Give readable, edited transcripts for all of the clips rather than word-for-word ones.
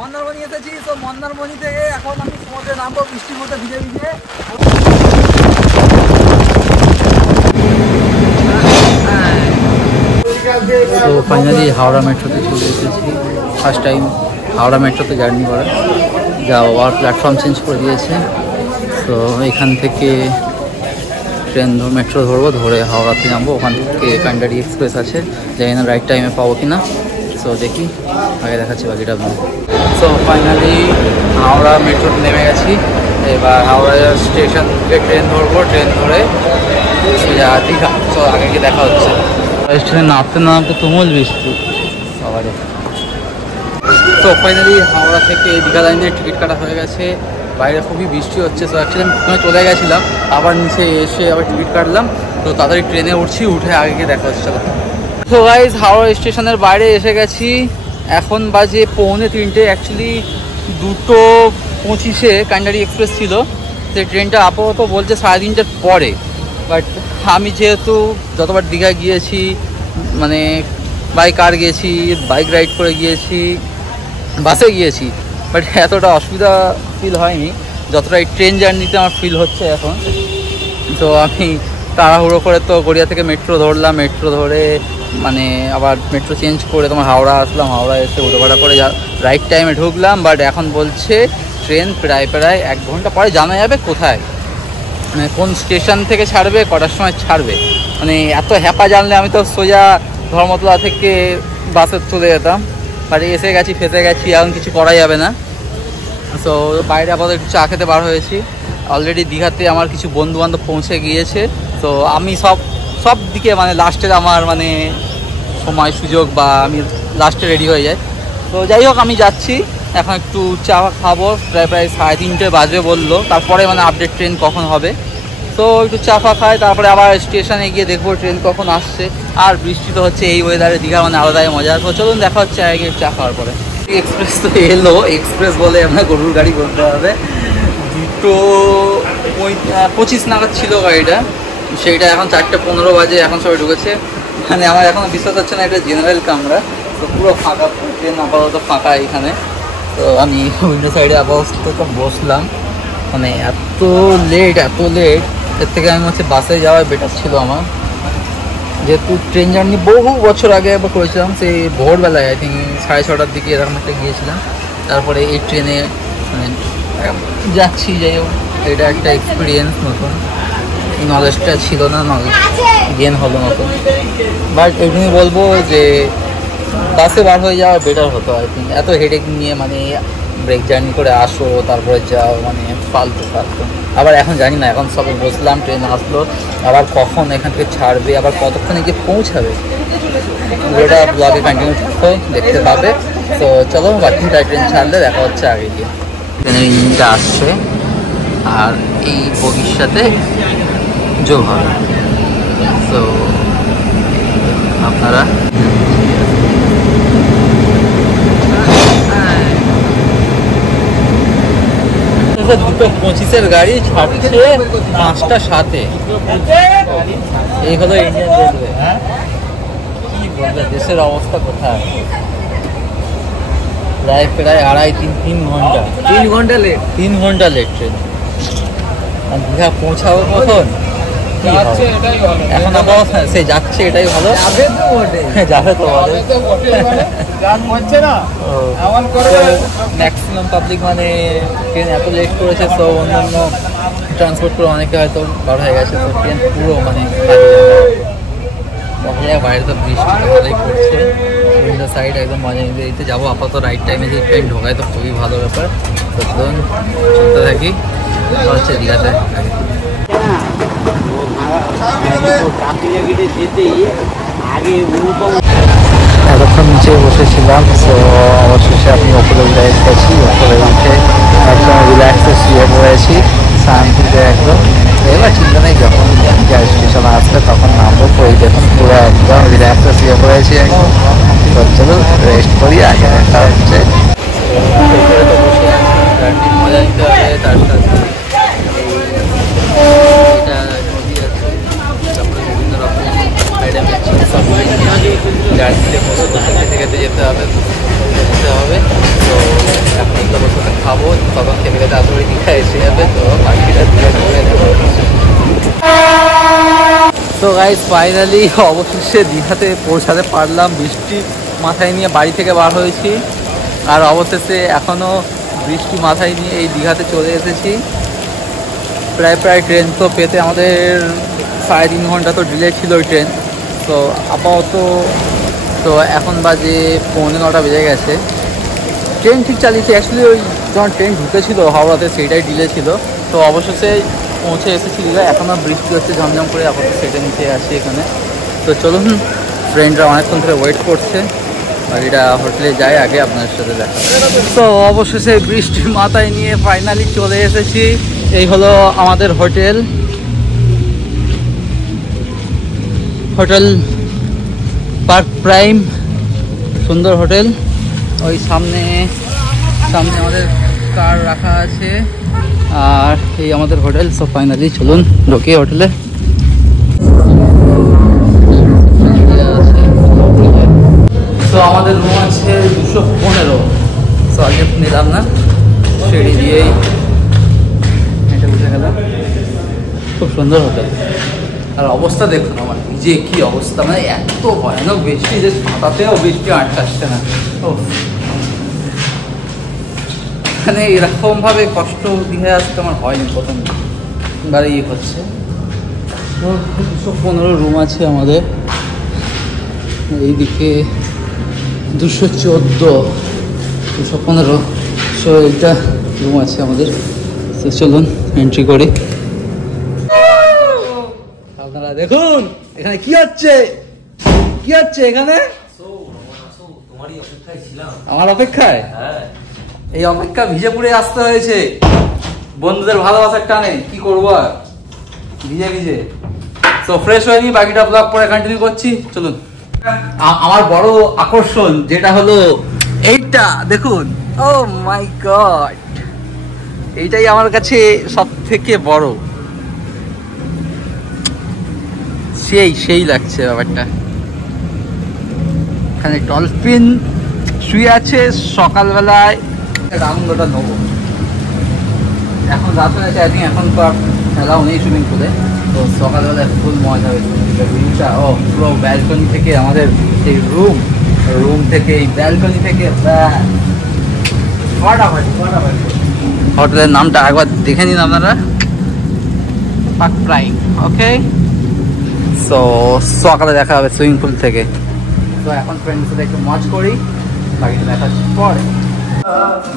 মন্দারমণি এসেছি, তো মন্দারমণি থেকে এখন আমি সমুদ্রে নামবো বৃষ্টির মধ্যে ভিজে ভিজে। তো ফাইনালি হাওড়া মেট্রোতে চলে এসেছি। ফার্স্ট টাইম হাওড়া মেট্রোতে জার্নি করা, যা আবার প্ল্যাটফর্ম চেঞ্জ করে দিয়েছে। তো এখান থেকে ট্রেন মেট্রো ধরবো, ধরে হাওড়াতে নামবো। ওখান থেকে কান্ডারি এক্সপ্রেস আছে, জানি না রাইট টাইমে পাবো কিনা। সো দেখি, আগে দেখাচ্ছি বাকিটা আপনার। সো ফাইনালি হাওড়া মেট্রোতে নেমে গেছি। এবার হাওড়া স্টেশন থেকে ট্রেন ধরবো, ট্রেন ধরে সোজা দীঘা। সো আগে গিয়ে দেখা হচ্ছে। স্টেশনে নামতে নামতে তুমুল বৃষ্টি সবারে। তো ফাইনালি হাওড়া থেকে দীঘা লাইনের টিকিট কাটা হয়ে গেছে। বাইরে খুবই বৃষ্টি হচ্ছে। তো অ্যাকচুয়ালি আমি প্রথমে চলে গেছিলাম, আবার নিচে এসে আবার টিকিট কাটলাম। তো তাড়াতাড়ি ট্রেনে উঠছি, উঠে আগে গিয়ে দেখা হচ্ছে। তো গাইজ হাওড়া স্টেশনের বাইরে এসে গেছি। এখন বাজে 2:45। অ্যাকচুয়ালি 2:25-এ কান্ডারি এক্সপ্রেস ছিল, তো ট্রেনটা আপাতত বলছে 3:30টার পরে। বাট আমি যেহেতু যতবার দীঘায় গিয়েছি, মানে বাই কার গিয়েছি, বাইক রাইড করে গিয়েছি, বাসে গিয়েছি, বাট এতটা অসুবিধা ফিল হয়নি যতটা এই ট্রেন জার্নিতে আমার ফিল হচ্ছে এখন। তো আমি তাড়াহুড়ো করে তো গড়িয়া থেকে মেট্রো ধরলাম, মেট্রো ধরে মানে আবার মেট্রো চেঞ্জ করে তোমার হাওড়া আসলাম। হাওড়া এসে উঠোপাটা করে রাইট টাইমে ঢুকলাম। বাট এখন বলছে ট্রেন প্রায় 1 ঘন্টা পরে জানা যাবে কোথায়, মানে কোন স্টেশন থেকে ছাড়বে, কটার সময় ছাড়বে। মানে এত হ্যাপা জানলে আমি তো সোজা ধর্মতলা থেকে বাসে চলে যেতাম। বাট এসে গেছি, ফেসে গেছি, এখন কিছু করা যাবে না। সো বাইরে আপাতত একটু চা খেতে বার হয়েছি। অলরেডি দীঘাতে আমার কিছু বন্ধুবান্ধব পৌঁছে গিয়েছে। তো আমি সব দিকে মানে লাস্টের আমার মানে সময় সুযোগ, বা আমি লাস্টে রেডি হয়ে যাই। তো যাই হোক, আমি যাচ্ছি এখন, একটু চা খাবো। প্রায় 3:30 বাজবে বললো, তারপরে মানে আপডেট ট্রেন কখন হবে। তো একটু চা খাই, তারপরে আবার স্টেশনে গিয়ে দেখবো ট্রেন কখন আসছে। আর বৃষ্টি তো হচ্ছে, এই ওয়েদারে দীঘা মানে আলাদাই মজা। তো চলুন দেখা হচ্ছে আগে চা খাওয়ার পরে। এক্সপ্রেস তো এলো, এক্সপ্রেস বলে আমরা গরুর গাড়ি করতে হবে। 2:25 নাগাদ ছিল গাড়িটা, সেইটা এখন 4:15 বাজে, এখন সবাই ঢুকেছে। মানে আমার এখন বিশ্বাস হচ্ছে না এটা জেনারেল কামরা। তো পুরো ফাঁকা, ট্রেন আপাতত ফাঁকা এখানে। তো আমি উইন্ডো সাইডে আপাতত বসলাম। মানে এত লেট এর থেকে আমি হচ্ছে বাসে যাওয়াই বেটার ছিল আমার। যেহেতু ট্রেন জার্নি বহু বছর আগে একবার করেছিলাম, সেই ভোরবেলায় আই থিঙ্ক 6:30টার দিকে এরকম একটা গিয়েছিলাম। তারপরে এই ট্রেনে মানে যাচ্ছি। যাই হোক, এটা একটা এক্সপিরিয়েন্স, নতুন নলেজটা ছিল না, নলেজ গেন হলো নতুন। বাট এটুকুই বলবো যে বাসে বার হয়ে যাওয়া বেটার হতো আই থিঙ্ক। এত হেডেক নিয়ে মানে ব্রেক জার্নি করে আসো, তারপরে যাও, মানে ফালতু। আবার এখন জানি না, এখন সবে বসলাম, ট্রেন আসলো, আবার কখন এখান থেকে ছাড়বে, আবার কতক্ষণে গিয়ে পৌঁছাবে, পুরোটা ব্লগে কন্টিনিউ থাকো, দেখতে পাবে। তো চলো, বাকি ট্রেন ছাড়লে দেখা হচ্ছে আগে গিয়ে। ট্রেনের ইঞ্জিনটা আসছে আর এই বগির সাথে যোগ হবে। তো আপনারা 2:25-এর গাড়ি ছাড়ছে 5:07-এ। এই হলো ইন্ডিয়ান রেলওয়ে। কি বলবে, দেশের অবস্থা কোথায়। প্রায় 3 ঘন্টা 3 ঘন্টা লেট ট্রেন। দীঘা পৌঁছাবো কখন, এখন আবার সে যাচ্ছে, এটাই ভালো। যাবে তো ম্যাক্সিমাম পাবলিক মানে ট্রেন এত লেট করেছে। তো অন্যান্য ট্রান্সপোর্ট করে অনেকে হয়তো বার হয়ে গেছে। তো ট্রেন পুরো মানে বাইরে তো বৃষ্টি তো ভালোই পড়ছে। উইন্ডো সাইড একদম মজা নিতে যাবো। আপাতত রাইট টাইমে যে ট্রেন ঢোকায় তো খুবই ভালো ব্যাপার। তো চলুন চলতে থাকি, হচ্ছে দীঘাতে। এতক্ষণ নিচে বসেছিলাম। তো অবশেষে আমি ওপরে উঠে গেছি। ওপরে উঠে একদম রিল্যাক্সে শুয়ে পড়েছি, শান্তিতে একদম। এবার চিন্তা নেই, যখন স্টেশন আসবে তখন নামবো। তো এই দেখুন পুরো একদম রিল্যাক্সে শুয়ে পড়েছি একদম। তো চলো রেস্ট করি, আগে দেখা হচ্ছে। তো বসে মজা নিতে হবে, তার সাথে গাড়িতে বসে থেকে খেতে যেতে হবে, যেতে হবে। তো এখন এগুলো বসে খাবো, তখন খেতে খেতে আসলে দীঘা এসে যাবে। তো বাকিটা তো গাইস ফাইনালি অবশেষে দীঘাতে পৌঁছাতে পারলাম। বৃষ্টি মাথায় নিয়ে বাড়ি থেকে বার হয়েছি, আর অবশেষে এখনও বৃষ্টি মাথায় নিয়ে এই দীঘাতে চলে এসেছি। প্রায় ট্রেন তো পেতে আমাদের 3.5 ঘন্টা তো ডিলে ছিল ওই ট্রেন। তো আপাতত তো এখন বাজে 9:45 বেজে গেছে। ট্রেন ঠিক চালিয়েছে, অ্যাকচুয়ালি ওই যখন ট্রেন ঢুকেছিল হাওড়াতে সেইটাই ডিলে ছিল। তো অবশেষে পৌঁছে এসেছি দীঘা। এখনও বৃষ্টি হচ্ছে ঝমঝম করে, আপাতত সেটা নিচে আছি এখানে। তো চলুন, ট্রেনটা অনেকক্ষণ ধরে ওয়েট করছে, বাকিটা হোটেলে যাই, আগে আপনার সাথে দেখা। তো অবশেষে বৃষ্টির মাথায় নিয়ে ফাইনালি চলে এসেছি। এই হলো আমাদের হোটেল, হোটেল পার্ক প্রাইম, সুন্দর হোটেল। ওই সামনে আমাদের কার রাখা আছে, আর এই আমাদের হোটেল। সো ফাইনালি চলুন ঢুকি হোটেলে। তো আমাদের রুম আছে 215। সো আগে নিলাম না, সিঁড়ি দিয়েই এটা বুঝে গেলাম। খুব সুন্দর হোটেল, আর অবস্থা দেখুন আমার যে কি অবস্থা, মানে এত ভয়ানক বৃষ্টি যে ছাতাতেও বৃষ্টি আটকাচ্ছে না। ও মানে এরকমভাবে কষ্ট দীঘায় আসতে আমার হয়নি, প্রথমবার ইয়ে হচ্ছে। তো 215 রুম আছে আমাদের, এইদিকে 214, 215। সো এইটা রুম আছে আমাদের। তো চলুন এন্ট্রি করি। আপনারা দেখুন এখানে কি হচ্ছে এখানে। আমার অপেক্ষায়, এই অপেক্ষা ভিজে পুড়ে আসতে হয়েছে বন্ধুদের ভালোবাসার টানে। কি করবো আর, ভিজে। তো ফ্রেশ হয়ে নি, বাকিটা ব্লগ পরে কন্টিনিউ করছি। চলুন। আমার বড় আকর্ষণ যেটা হলো এইটা দেখুন। ও মাই গড, এইটাই আমার কাছে সব থেকে বড়। সেই লাগছে ব্যাপারটা। এখানে ডলফিন শুয়ে আছে, সকালবেলায় আনন্দটা নেব। এখন রাত হয়ে গেছে, এখন তো আর খেলাও নেই সুইমিং পুলে। তো সকালবেলায় ফুল মজা হয়েছে। ভিউটা পুরো ব্যালকনি থেকে, আমাদের এই রুম থেকে, এই ব্যালকনি থেকে হোটেলের নামটা একবার দেখে নিন আপনারা, পার্ক প্রাইম। ওকে, সো সকালে দেখা হবে সুইমিং পুল থেকে। তো এখন ফ্রেন্ডের সাথে একটু মজ করি, বাকিটা দেখা পরে।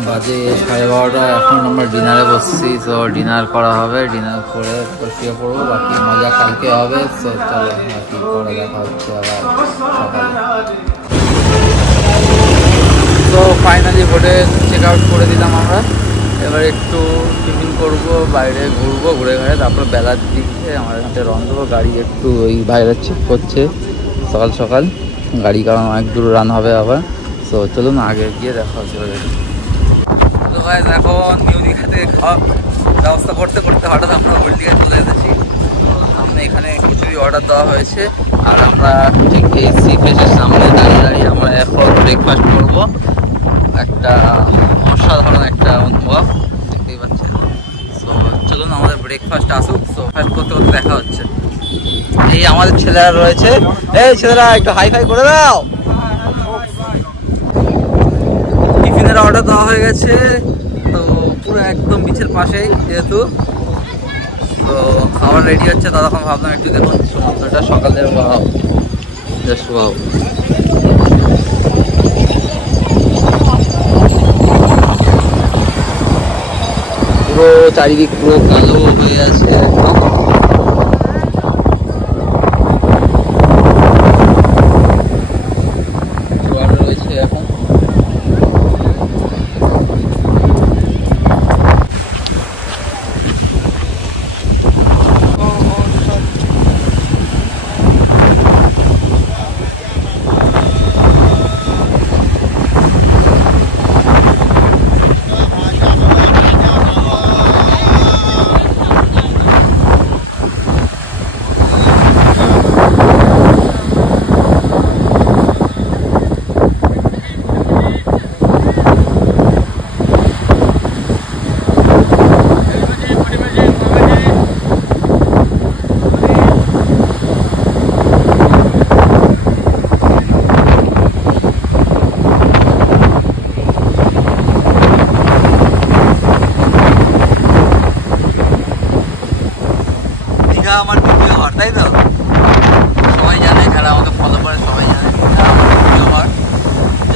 বাজে 12:30, এখন আমরা ডিনারে বসছি। তো ডিনার করা হবে, ডিনার করে শুয়ে পড়বো, বাকি মজা কালকে হবে। তো চলো বাকি পরে দেখা হচ্ছে আবার সকালে। তো ফাইনালি হোটেল চেক আউট করে দিলাম আমরা। এবার একটু টিফিন করবো, বাইরে ঘুরবো, ঘুরে তারপর বেলার দিকে আমার এখানে রওনা দেবো। গাড়ি একটু ওই বাইরে চেক করছে সকাল গাড়ি, কারণ অনেক দূর রান হবে আবার। তো চলুন আগে গিয়ে দেখা হচ্ছে। তো ভাই এখন নিউ দীঘাতে খাওয়া ব্যবস্থা করতে হঠাৎ আমরা ওল্ড দীঘায় চলে এসেছি। সামনে এখানে খিচুড়ি অর্ডার দেওয়া হয়েছে, আর আমরা ঠিক এই সি ফেসের সামনে দাঁড়িয়ে আমরা এখন ব্রেকফাস্ট করবো। একটা অসাধারণ একটা অনুভব, দেখতেই পাচ্ছেন। সো চলুন আমাদের ব্রেকফাস্ট আসুক। সো ফাস্ট করতে দেখা হচ্ছে। এই আমাদের ছেলেরা রয়েছে, এই ছেলেরা একটু হাই ফাই করে দাও। টিফিনের অর্ডার দেওয়া হয়ে গেছে, তো পুরো একদম বিচের পাশেই যেহেতু। তো খাবার রেডি হচ্ছে, ততক্ষণ ভাবলাম একটু দেখুন সমুদ্রটা সকালে জাস্ট ওয়াও। পুরো চারিদিক পুরো কালো হয়ে আছে একদম। রয়েছে এখন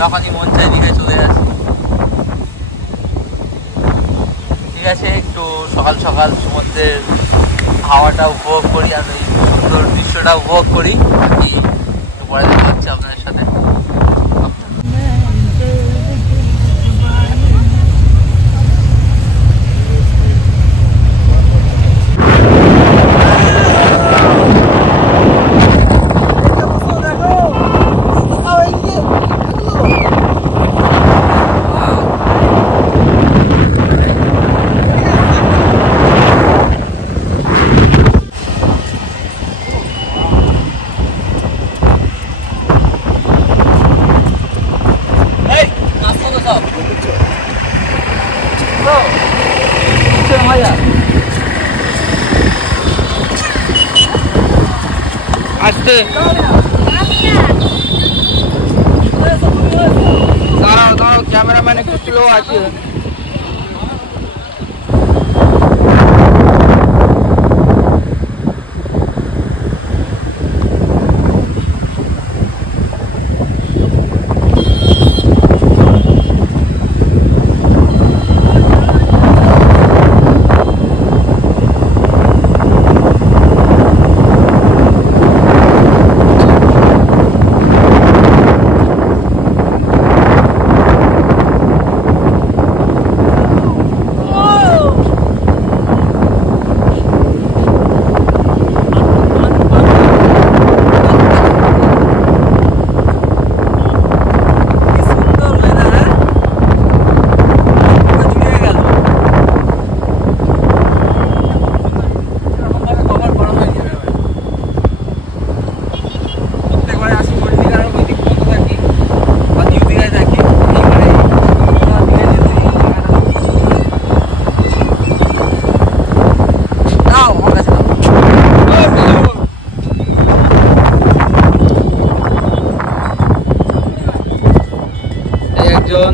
যখনই মন চাই দীঘায় চলে আসি। ঠিক আছে, একটু সকাল সকাল সমুদ্রের হাওয়াটা উপভোগ করি আর এই সুন্দর দৃশ্যটা উপভোগ করি। বাকি একটু পরে দেখা হচ্ছে আপনাদের সাথে। আসতে দাঁড়াও দাঁড়াও, ক্যামেরাম্যান একটু স্লো আছে। একজন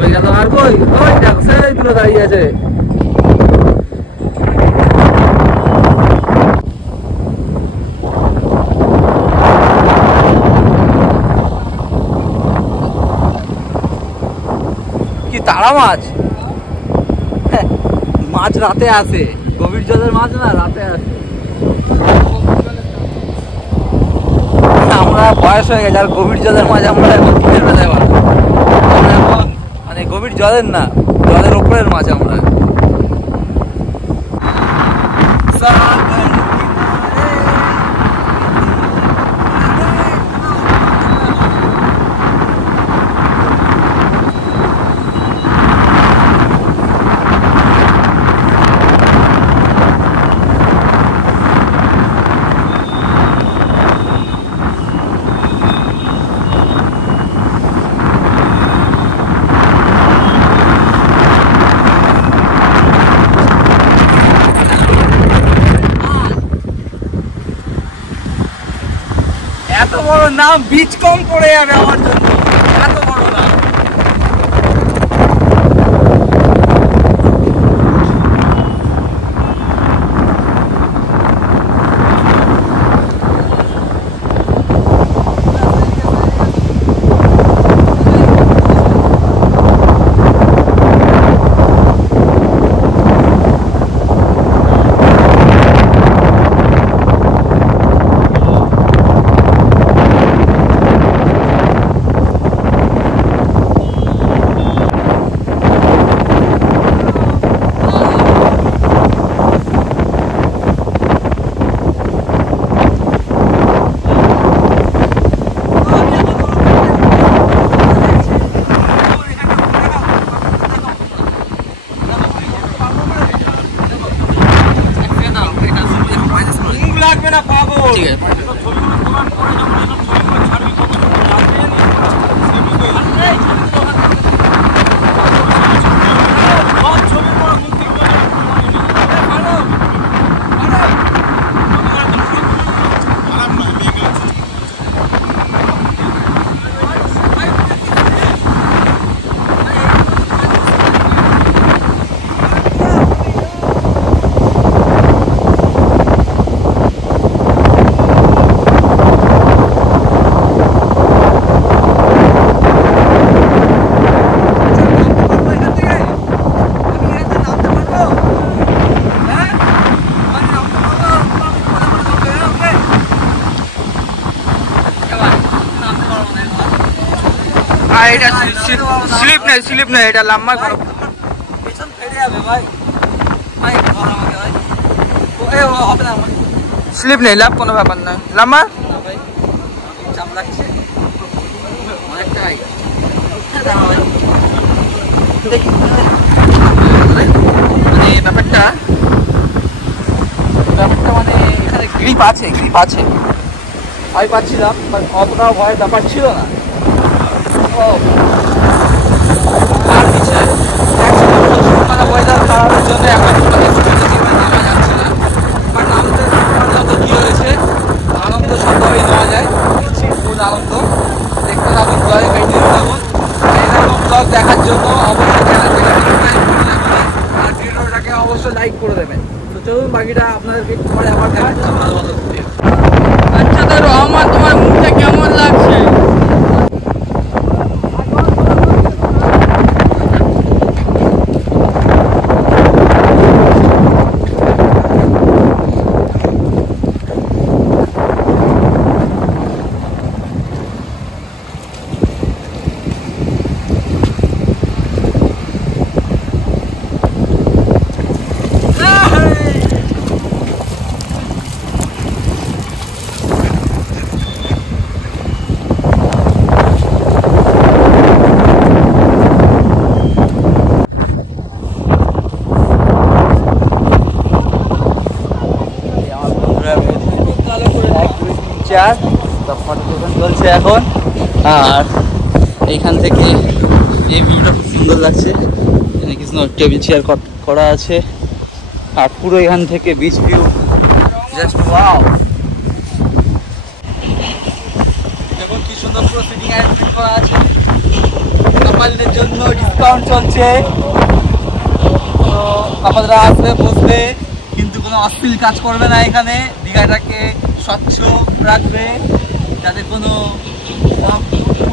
ওই গেল, আর কই ওই দেখো সেই দূরে দাঁড়িয়ে আছে। কি তারা মাছ, মাছ রাতে আসে, গভীর জলের মাছ না, রাতে আসে। আমরা বয়স হয়ে গেছে আর গভীর জলের মাছ আমরা এখন দিনের বেলায় মাছ, আমরা এখন মানে গভীর জলের না, জলের উপরের মাছ আমরা। এত বড় নাম, বীজ কম পড়ে যাবে আমার জন্য, এত বড় নাম। আর এটা স্লিপ নেই এটা লম্বা কোনো পেছন ফেটে যাবে ভাই ভাই আমাকে ভাই হবে না স্লিপ নেই লাভ কোনো ব্যাপার নয় লম্বা না ভাই চাপ লাগছে অনেকটাই মানে ব্যাপারটা মানে এখানে গ্রিপ আছে ভয় পাচ্ছিলাম বাট অতটাও ভয়ের ব্যাপার ছিল না আর কিছু মানে ওয়েদার খারাপের জন্য এখন যাচ্ছে না বাট আমাদের কি হয়েছে আনন্দ সবভাবেই নেওয়া যায় ফুল আনন্দ দেখতে থাকুন ব্লগে কন্টিনিউ থাকুন এরকম ব্লগ দেখার জন্য অবশ্যই চ্যানেলটাকে আর ভিডিওটাকে অবশ্যই লাইক করে দেবেন তো চলুন বাকিটা আপনাদেরকে পরে আবার দেখাচ্ছি ভালো ভালো। আচ্ছা তো রহমান তোমার মুখটা কেমন লাগছে? ফটো সেশন চলছে এখন আর এইখান থেকে এই ভিউটা খুব সুন্দর লাগছে এখানে কিছু টেবিল চেয়ার করা আছে আর পুরো এখান থেকে বিচ ভিউ জাস্ট ওয়াও দেখুন কি সুন্দর পুরো সিটিং অ্যারেঞ্জমেন্ট করা আছে কাপালদের জন্য ডিসকাউন্ট চলছে তো কাপালরা আসবে বসবে কিন্তু কোনো অশ্লীল কাজ করবে না এখানে দীঘাটাকে স্বচ্ছ রাখবে যাতে কোনো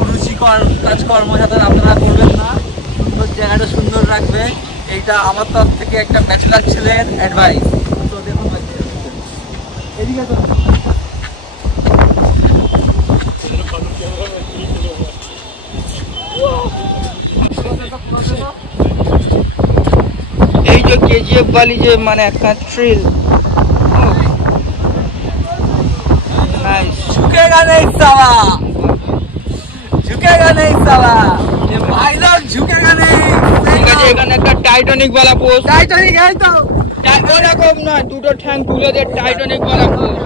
রুচিকর কাজকর্ম যাতে আপনারা করবেন না সুন্দর জায়গাটা সুন্দর রাখবে এইটা আমার তরফ থেকে একটা ব্যাচেলার ছেলের অ্যাডভাইস তো দেখুন এদিকে তো এই যে কেজিএফ वाली যে মানে একটা থ্রিল झुकेगा नहीं साला ये भाई लोग झुकेगा नहीं ঠিক আছে এখানে একটা টাইটানিক वाला পোস্ট टाइटैनिक है तो ওরকম না দুটো ঠ্যাং তুলে দিয়ে টাইটানিক वाला পোস্ট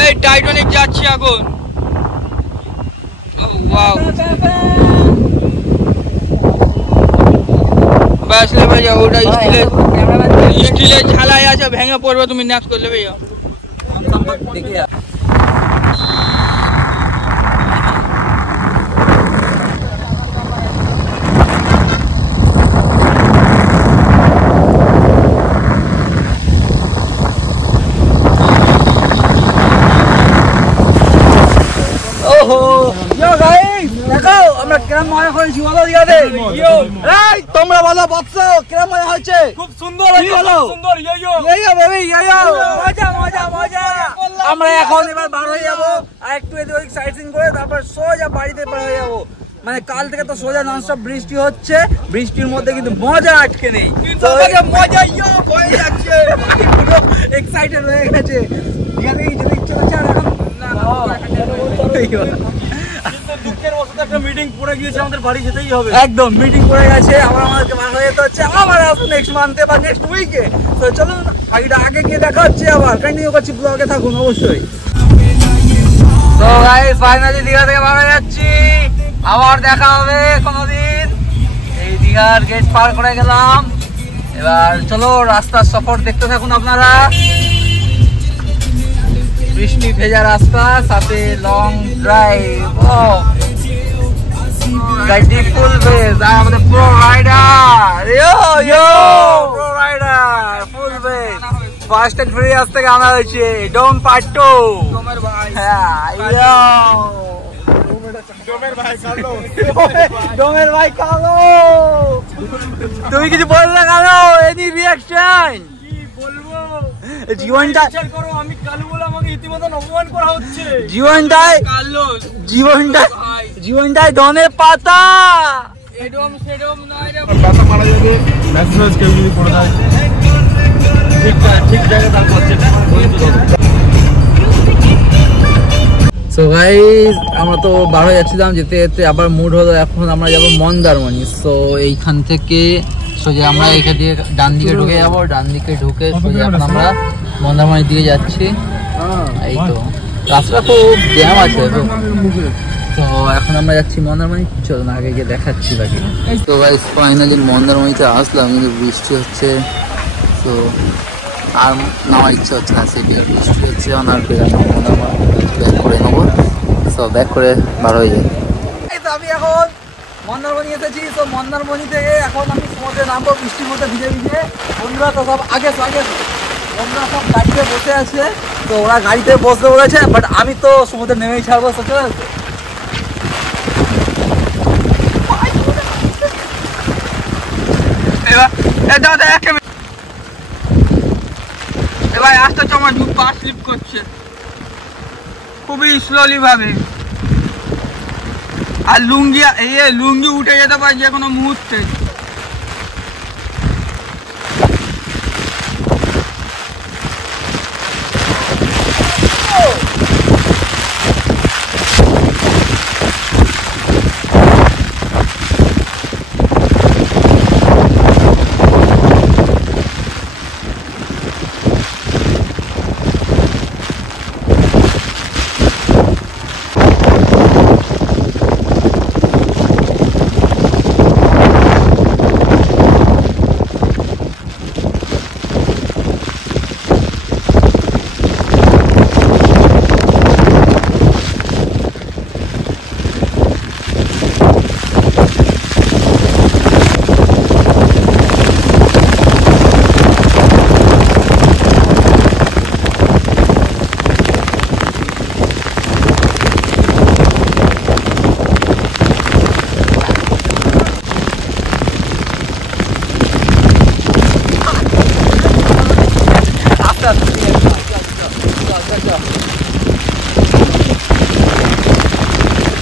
এই টাইটানিক যাচ্ছে এখন ওয়াও ব্যাস লে ভাইয়া ওটা স্টিলের ঝালাই আছে ভেঙে পড়বে তুমি নেক্সট করলে ভাইয়া देखिए ओहो यो गाइस देखो আমরা কেমন মজা করেছি বলো দিগাতে এই তোমরা বলো বৎস কেমন মজা হচ্ছে খুব সুন্দর হয়েছে খুব সুন্দর ইয়ো বেবি ইয়ো মজা আমরা এখন এবার বার হয়ে যাব আর একটু এদিক সাইড সিন করে তারপর সোজা বাড়িতে বার হয়ে যাব মানে কাল থেকে তো সোজা ননস্টপ বৃষ্টি হচ্ছে বৃষ্টির মধ্যে কিন্তু মজা আটকে নেই মজা ইয়ো হয়ে যাচ্ছে পুরো এক্সাইটেড হয়ে গেছে দিগাতে যেতে ইচ্ছে হচ্ছে আর এখন দুঃখের বশত একটা মিটিং পড়ে গিয়েছে আমাদের বাড়ি যেতেই হবে একদম মিটিং পড়ে গেছে আবার আমাদেরকে বার হয়ে যেতে হচ্ছে আবার আসুন নেক্সট মান্থে বা নেক্সট উইকে তো চলুন আগে গিয়ে দেখা হচ্ছে আবার কন্টিনিউ করছি ব্লগে থাকুন অবশ্যই তো গাইস ফাইনালি দীঘা থেকে বার হয়ে যাচ্ছি আবার দেখা হবে কোনোদিন এই দীঘার গেট পার করে গেলাম এবার চলো রাস্তার সফর দেখতে থাকুন আপনারা বৃষ্টি ভেজা রাস্তা সাথে লং ড্রাইভ গাড়ি ফুল বেস আর আমাদের pro rider pro rider full base fast end ফ্রিয়াস থেকে আনা হয়েছে ডোম পাট্টো ডোমের ভাই কালো তুমি কিছু বললে কেন এনি রিয়াকশন কি বলবো জীবনটাই ডনের পাতা। এরম সেরম নয় রে। পাতা মারা যাবে, ম্যাক্সিমাম কেউ যদি করে দেয় ঠিক জায়গায় দাম পাচ্ছে না। সো গাইস আমরা তো বার হয়ে যাচ্ছিলাম, যেতে যেতে আবার মুড হলো এখন আমরা যাবো মন্দারমণি। সো এইখান থেকে সোজা আমরা এইখান দিয়ে ডান দিকে ঢুকে যাবো, ডান দিকে ঢুকে সোজা এখন আমরা মন্দারমণির দিকে যাচ্ছি। এই তো রাস্তা খুব জ্যাম আছে তো এখন আমরা যাচ্ছি মন্দারমণি। চলো না আগে গিয়ে দেখাচ্ছি বাকি। তো গাইস ফাইনালি মন্দারমণিতে আসলাম, কিন্তু বৃষ্টি হচ্ছে তো আর নামার ইচ্ছা হচ্ছে না, সেই বৃষ্টি হচ্ছে আর ব্যাক করে নেবো। তো ব্যাক করে বার হয়ে যায়। আমি এখন মন্দারমণি এসেছি। তো মন্দারমণি থেকে এখন আমি সমুদ্রে নামবো বৃষ্টির মধ্যে ভিজে ভিজে। বন্ধুরা তো সব আগে বন্ধুরা সব গাড়িতে বসে আছে, তো ওরা গাড়িতে বসতে বলেছে, বাট আমি তো সমুদ্রে নেমেই ছাড়বো। তো চলে আসবে এবার আসতে তোমার পা স্লিপ করছে খুবই স্লোলি ভাবে, আর লুঙ্গি উঠে যেতে পারে যে কোনো মুহূর্তে।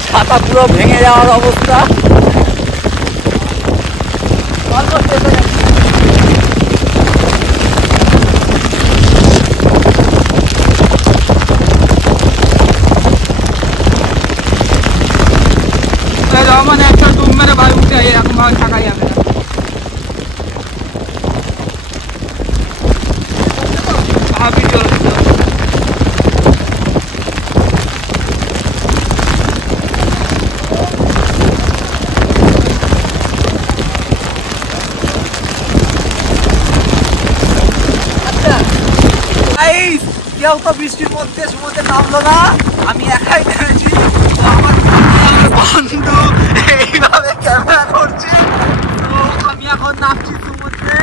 ছাতা পুরো ভেঙে যাওয়ার অবস্থা। মানে একটা ডুব মেরে বাড়ি উঠে এরকম ভাবে থাকা যাবে না। ভাবি চলো কেউ তো বৃষ্টির মধ্যে সমুদ্রে নামলো না, আমি একাই নেমেছি। আমার বন্ধু এইভাবে ক্যামেরা করছে, তো আমি এখন নামছি সমুদ্রে।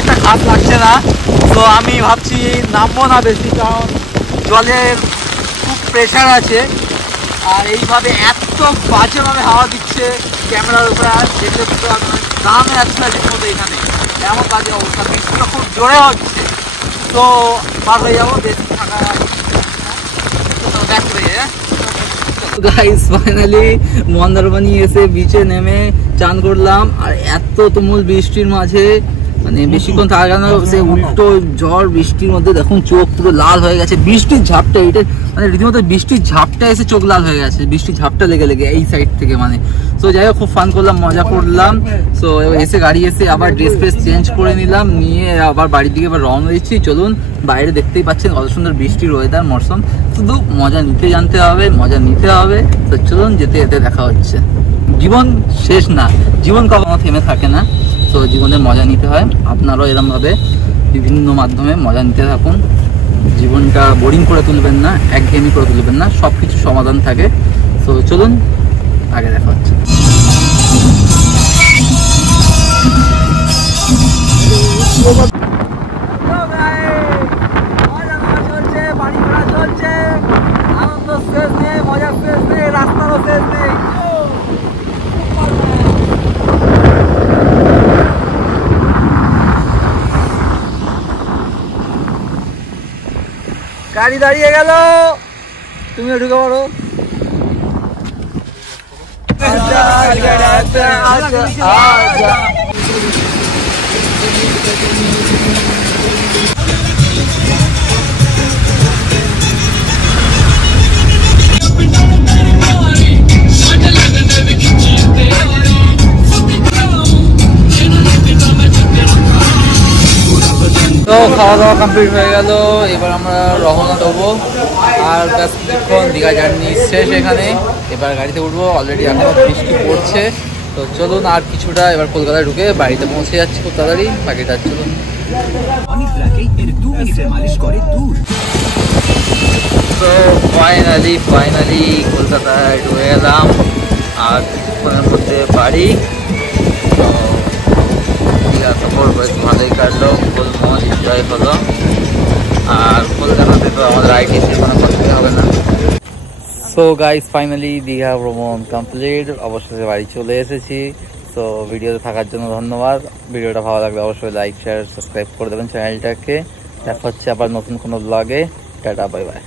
একটা খাস লাগছে না, তো আমি ভাবছি নামবো না বেশি, কারণ জলের খুব প্রেশার আছে আর এইভাবে এত বাজেভাবে হাওয়া দিচ্ছে ক্যামেরার উপরে। আর দেখতে দামে আসছে মতো এখানে এমন বাজে অবস্থা, বৃষ্টিটা খুব জোরে হচ্ছে, তো পার হয়ে যাবো বেশি থাকা গাইস ফাইনালি মন্দারমণি এসে বিচে নেমে চান করলাম, আর এত তুমুল বৃষ্টির মাঝে মানে বেশিক্ষণ থাকা না, সে উল্টো ঝড় বৃষ্টির মধ্যে দেখুন চোখ পুরো লাল হয়ে গেছে। বৃষ্টির ঝাপটা, এটা মানে রীতিমতো বৃষ্টির ঝাপটা এসে চোখ লাল হয়ে গেছে, বৃষ্টির ঝাপটা লেগে লেগে এই সাইড থেকে মানে। সো যাই হোক খুব ফান করলাম, মজা করলাম। সো এসে গাড়ি এসে আবার ড্রেস ফ্রেস চেঞ্জ করে নিলাম, নিয়ে আবার বাড়ির দিকে এবার রওনা দিচ্ছি। চলুন, বাইরে দেখতেই পাচ্ছেন কত সুন্দর বৃষ্টির ওয়েদার, মরশুম। শুধু মজা নিতে জানতে হবে, মজা নিতে হবে। তো চলুন, যেতে যেতে দেখা হচ্ছে। জীবন শেষ না, জীবন কখনো থেমে থাকে না। তো জীবনের মজা নিতে হয়, আপনারাও এরকমভাবে বিভিন্ন মাধ্যমে মজা নিতে থাকুন। জীবনটা বোরিং করে তুলবেন না, একঘেয়েমি করে তুলবেন না, সব কিছু সমাধান থাকে। তো চলুন, আগে দেখা হচ্ছে। বাড়ি ফেরা চলছে, আনন্দ শেষ নেই, মজা শেষ নেই, রাস্তারও শেষ নেই। গাড়ি দাঁড়িয়ে গেল, তুমিও ঢুকে পড়ো। তো খাওয়া দাওয়া কমপ্লিট হয়ে গেল, এবার আমরা রওনা দেবো। আর ব্যাস কিছুক্ষণ দীঘা জার্নি শেষ এখানে, এবার গাড়িতে উঠবো। অলরেডি এখনো বৃষ্টি পড়ছে। তো চলুন, আর কিছুটা এবার কলকাতায় ঢুকে বাড়িতে পৌঁছে যাচ্ছি খুব তাড়াতাড়ি। বাকিটা চলুন। তো ফাইনালি কলকাতায় ঢুকে গেলাম, আর কিছুক্ষণের মধ্যে বাড়ি। সফর বেশ ভালোই কাটলো, ফুল মজ এনজয় হলো। আর কলকাতাতে তো আমাদের আইটিসির কোনো করতে হবে না। সো গাইস ফাইনালি দীঘা ভ্রমণ কমপ্লিট, অবশেষে বাড়ি চলে এসেছি। সো ভিডিওতে থাকার জন্য ধন্যবাদ। ভিডিওটা ভালো লাগলে অবশ্যই লাইক শেয়ার সাবস্ক্রাইব করে দেবেন চ্যানেলটাকে। দেখা হচ্ছে আবার নতুন কোনো ব্লগে। Tata, bye bye.